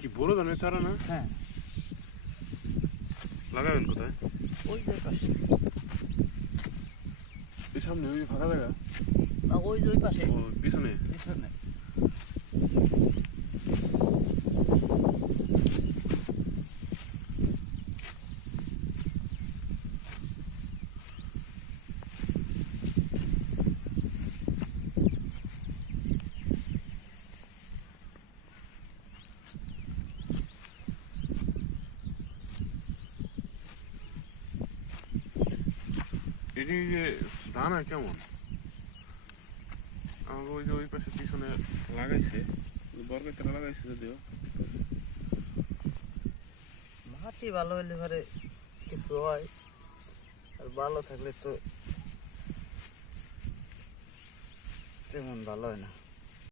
কি বড় ধানের চারা না? হ্যাঁ, লাগাবেন কোথায়? ওই যে পাশে। এই সামনে ওই ফাঁকা জায়গা? না, ওই যে ওই পাশে ও পিছনে? পিছনে। এটি যে দানা কেমন? আমাকে ওই যে ওই পাশে পিছনে লাগাইছে, বরগাছটা লাগাইছে যদিও। মাটি ভালো হলে পরে কিছু হয়, আর ভালো থাকলে তো তেমন ভালো হয় না।